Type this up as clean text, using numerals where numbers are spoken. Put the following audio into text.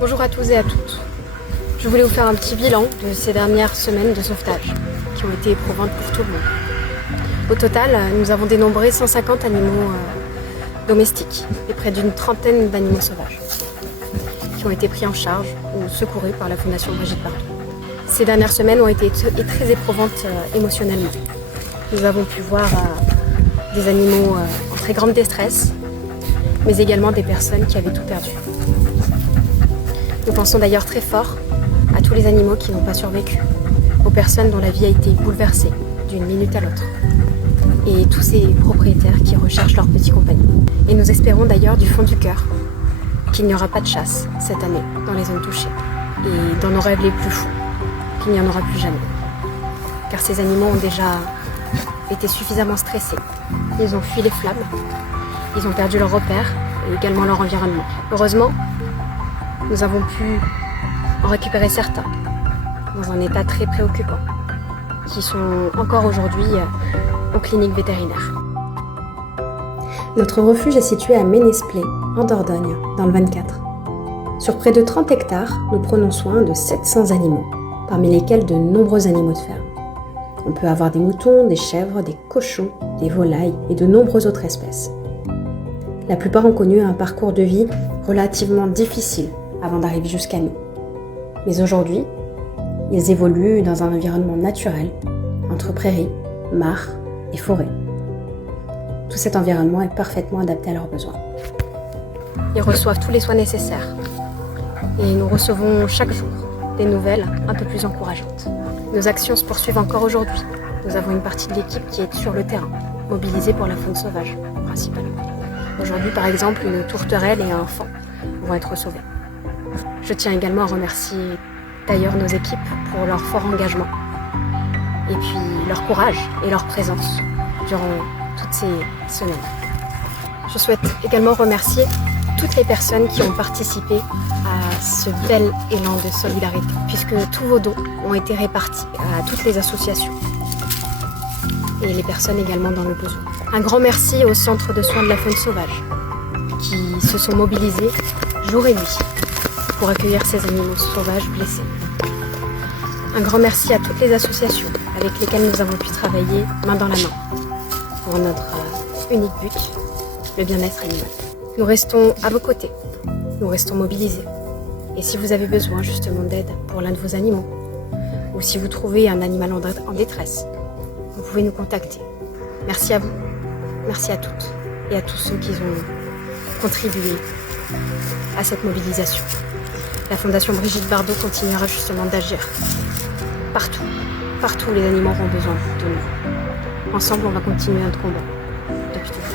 Bonjour à tous et à toutes. Je voulais vous faire un petit bilan de ces dernières semaines de sauvetage qui ont été éprouvantes pour tout le monde. Au total, nous avons dénombré 150 animaux domestiques et près d'une trentaine d'animaux sauvages qui ont été pris en charge ou secourus par la Fondation Brigitte Bardot. Ces dernières semaines ont été très éprouvantes émotionnellement. Nous avons pu voir des animaux en très grande détresse, mais également des personnes qui avaient tout perdu. Nous pensons d'ailleurs très fort à tous les animaux qui n'ont pas survécu, aux personnes dont la vie a été bouleversée d'une minute à l'autre, et tous ces propriétaires qui recherchent leurs petits compagnons. Et nous espérons d'ailleurs du fond du cœur qu'il n'y aura pas de chasse cette année dans les zones touchées, et dans nos rêves les plus fous, qu'il n'y en aura plus jamais. Car ces animaux ont déjà été suffisamment stressés. Ils ont fui les flammes, ils ont perdu leurs repères et également leur environnement. Heureusement, nous avons pu en récupérer certains dans un état très préoccupant, qui sont encore aujourd'hui aux cliniques vétérinaires. Notre refuge est situé à Ménesplé, en Dordogne, dans le 24. Sur près de 30 hectares, nous prenons soin de 700 animaux, parmi lesquels de nombreux animaux de ferme. On peut avoir des moutons, des chèvres, des cochons, des volailles et de nombreuses autres espèces. La plupart ont connu un parcours de vie relativement difficile avant d'arriver jusqu'à nous. Mais aujourd'hui, ils évoluent dans un environnement naturel, entre prairies, mares et forêts. Tout cet environnement est parfaitement adapté à leurs besoins. Ils reçoivent tous les soins nécessaires et nous recevons chaque jour des nouvelles un peu plus encourageantes. Nos actions se poursuivent encore aujourd'hui. Nous avons une partie de l'équipe qui est sur le terrain, mobilisée pour la faune sauvage, principalement. Aujourd'hui, par exemple, une tourterelle et un faon vont être sauvés. Je tiens également à remercier d'ailleurs nos équipes pour leur fort engagement et puis leur courage et leur présence durant toutes ces semaines. Je souhaite également remercier toutes les personnes qui ont participé à ce bel élan de solidarité, puisque tous vos dons ont été répartis à toutes les associations et les personnes également dans le besoin. Un grand merci au Centre de soins de la faune sauvage qui se sont mobilisés jour et nuit pour accueillir ces animaux sauvages blessés. Un grand merci à toutes les associations avec lesquelles nous avons pu travailler main dans la main pour notre unique but, le bien-être animal. Nous restons à vos côtés, nous restons mobilisés. Et si vous avez besoin justement d'aide pour l'un de vos animaux, ou si vous trouvez un animal en détresse, vous pouvez nous contacter. Merci à vous, merci à toutes et à tous ceux qui ont contribué à cette mobilisation. La Fondation Brigitte Bardot continuera justement d'agir. Partout où les animaux auront besoin de nous. Ensemble, on va continuer notre combat depuis toujours.